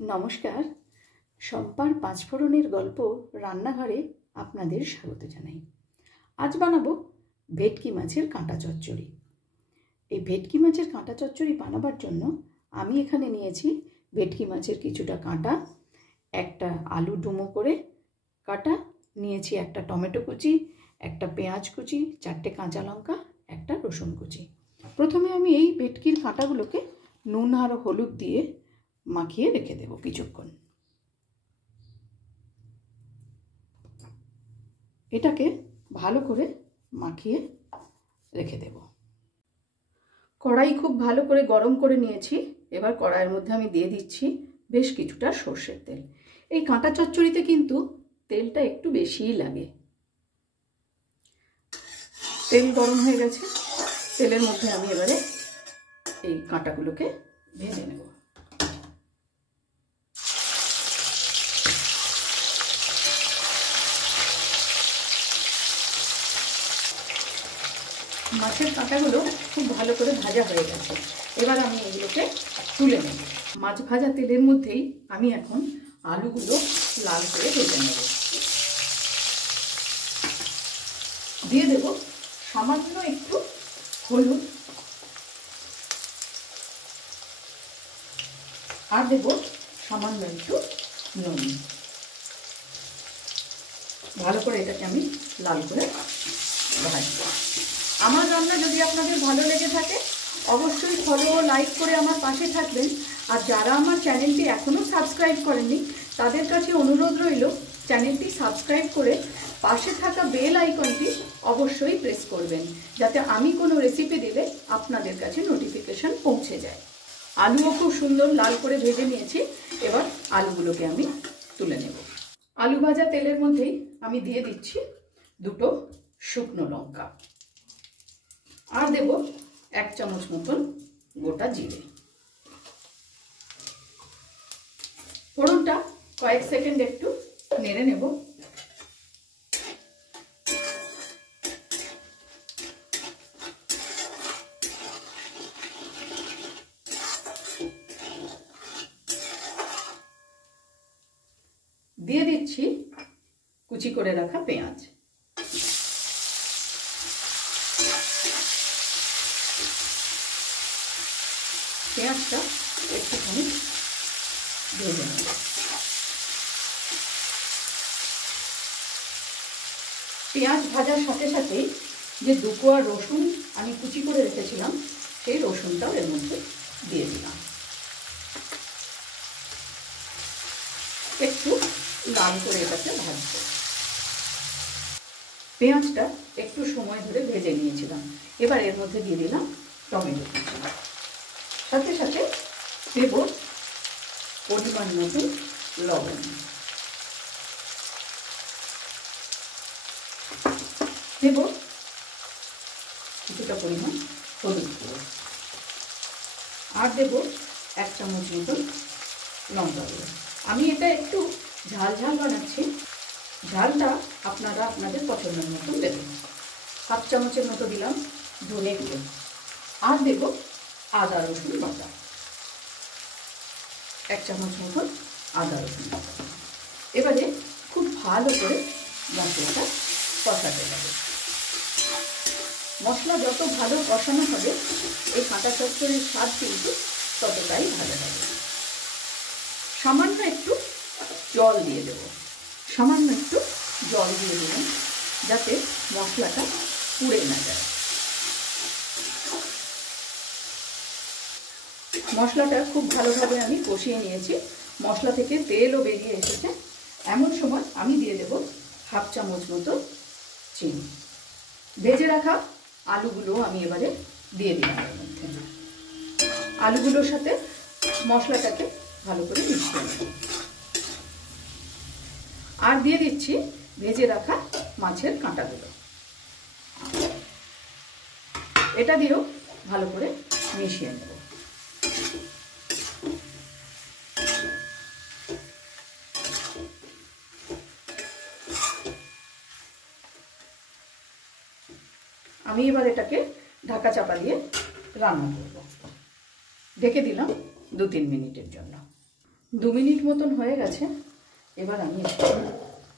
নমস্কার, শম্পার পাঁচফোড়নের গল্প রান্নাঘরে আপনাদের স্বাগত জানাই। আজ বানাবো ভেটকি মাছের কাঁটা চচ্চড়ি। এই ভেটকি মাছের কাঁটা চচ্চড়ি বানাবার জন্য আমি এখানে নিয়েছি ভেটকি মাছের কিছুটা কাঁটা, একটা আলু ডুমো করে কাটা, নিয়েছি একটা টমেটো কুচি, একটা পেঁয়াজ কুচি, 4টে কাঁচা লঙ্কা, একটা রসুন কুচি। প্রথমে আমি এই ভেটকির কাঁটাগুলোকে নুন আর হলুদ দিয়ে মাখিয়ে রেখে দেব কিছুক্ষণ। এটাকে ভালো করে মাখিয়ে রেখে দেব। কড়াই খুব ভালো করে গরম করে নিয়েছি। এবার কড়াইয়ের মধ্যে আমি দিয়ে দিচ্ছি বেশ কিছুটা সর্ষের তেল। এই কাঁটা চচ্চড়িতে কিন্তু তেলটা একটু বেশিই লাগে। তেল গরম হয়ে গেছে, তেলের মধ্যে আমি এবারে এই কাঁটাগুলোকে ভেজে নেব। মাছের কাঁটাগুলো খুব ভালো করে ভাজা হয়ে গেছে। এবার আমি এগুলোকে তুলে নেব। মাছ ভাজা তেলের মধ্যেই আমি এখন আলুগুলো লাল করে ভেজে নেব। দিয়ে দেব সামান্য একটু হলুদ, আর দেব সামান্য একটু নুন। ভালো করে এটাকে আমি লাল করে ভাজবো। আমার রান্না যদি আপনাদের ভালো লেগে থাকে অবশ্যই ফলো ও লাইক করে আমার পাশে থাকবেন। আর যারা আমার চ্যানেলটি এখনও সাবস্ক্রাইব করেননি তাদের কাছে অনুরোধ রইল চ্যানেলটি সাবস্ক্রাইব করে পাশে থাকা বেল আইকনটি অবশ্যই প্রেস করবেন, যাতে আমি কোনো রেসিপি দিলে আপনাদের কাছে নোটিফিকেশন পৌঁছে যায়। আলুও খুব সুন্দর লাল করে ভেজে নিয়েছি। এবার আলুগুলোকে আমি তুলে নেব। আলু ভাজা তেলের মধ্যেই আমি দিয়ে দিচ্ছি 2টো শুকনো লঙ্কা, আর দেব 1 চামচ মতন গোটা জিরে। ফোড়নটা কয়েক সেকেন্ড একটু নেড়ে নেব। দিয়ে দিচ্ছি কুচি করে রাখা পেঁয়াজ। পেঁয়াজটা একটুখানি ভেজে নেব। পেঁয়াজ ভাজার সাথে সাথেই যে 2 কোয়া রসুন আমি কুচি করে রেখেছিলাম সেই রসুনটাও এর মধ্যে দিয়ে দিলাম। একটু লাল করে এটাকে ভাজবো। পেঁয়াজটা একটু সময় ধরে ভেজে নিয়েছিলাম। এবার এর মধ্যে দিয়ে দিলাম টমেটো কুচি, সাথে সাথে দেব পরিমাণ মতো লবণ, দেব কিছুটা পরিমাণ হলুদ গুঁড়ো, আর দেব 1 চামচ মতন লঙ্কা গুঁড়ো। আমি এটা একটু ঝাল ঝাল বানাচ্ছি, ঝালটা আপনারা আপনাদের পছন্দের মতন দেবেন। 1/2 চামচের মতো দিলাম ধনে গুঁড়ো, আর দেব আদা রসুন বাটা, 1 চামচ মতন আদা রসুন বাটা। এবারে খুব ভালো করে মশলাটা কষাতে হবে। মশলা যত ভালো কষানো হবে এই কাঁটা চচ্চড়ির স্বাদ কিন্তু ততটাই ভালো হবে। সামান্য একটু জল দিয়ে দেব। সামান্য একটু জল দিয়ে দেবেন যাতে মশলাটা পুড়ে না যায়। মশলাটা খুব ভালোভাবে আমি কষিয়ে নিয়েছি। মশলা থেকে তেলও বেরিয়ে এসেছে। এমন সময় আমি দিয়ে দেব 1/2 চামচ মতো চিনি। ভেজে রাখা আলুগুলো আমি এবারে দিয়ে দিলাম এর মধ্যে। আলুগুলোর সাথে মশলাটাকে ভালো করে মিশিয়ে নেব। আর দিয়ে দিচ্ছি ভেজে রাখা মাছের কাঁটাগুলো। এটা দিয়েও ভালো করে মিশিয়ে নেব। আমি এবার এটাকে ঢাকা চাপা দিয়ে রান্না করব। ঢেকে দিলাম 2-3 মিনিটের জন্য। 2 মিনিট মতন হয়ে গেছে। এবার আমি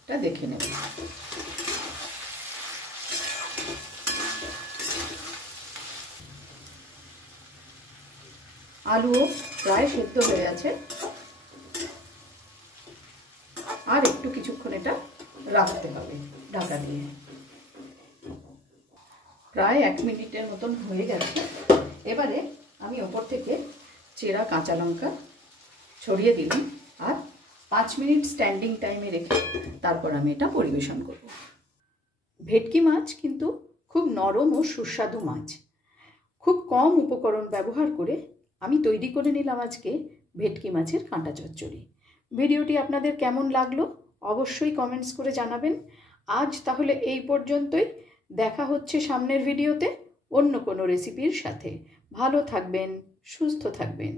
এটা দেখে নেব। আলুও প্রায় সেদ্ধ হয়ে আছে, আর একটু কিছুক্ষণ এটা রাখতে হবে ঢাকা দিয়ে। প্রায় 1 মিনিটের মতন হয়ে গেছে। এবারে আমি ওপর থেকে চেরা কাঁচা লঙ্কা ছড়িয়ে দিলাম আর 5 মিনিট স্ট্যান্ডিং টাইমে রেখে তারপর আমি এটা পরিবেশন করব। ভেটকি মাছ কিন্তু খুব নরম ও সুস্বাদু মাছ। খুব কম উপকরণ ব্যবহার করে আমি তৈরি করে নিলাম আজকে ভেটকি মাছের কাঁটা চচ্চড়ি। ভিডিওটি আপনাদের কেমন লাগলো অবশ্যই কমেন্টস করে জানাবেন। আজ তাহলে এই পর্যন্তই। দেখা হচ্ছে সামনের ভিডিওতে অন্য কোনো রেসিপির সাথে। ভালো থাকবেন, সুস্থ থাকবেন।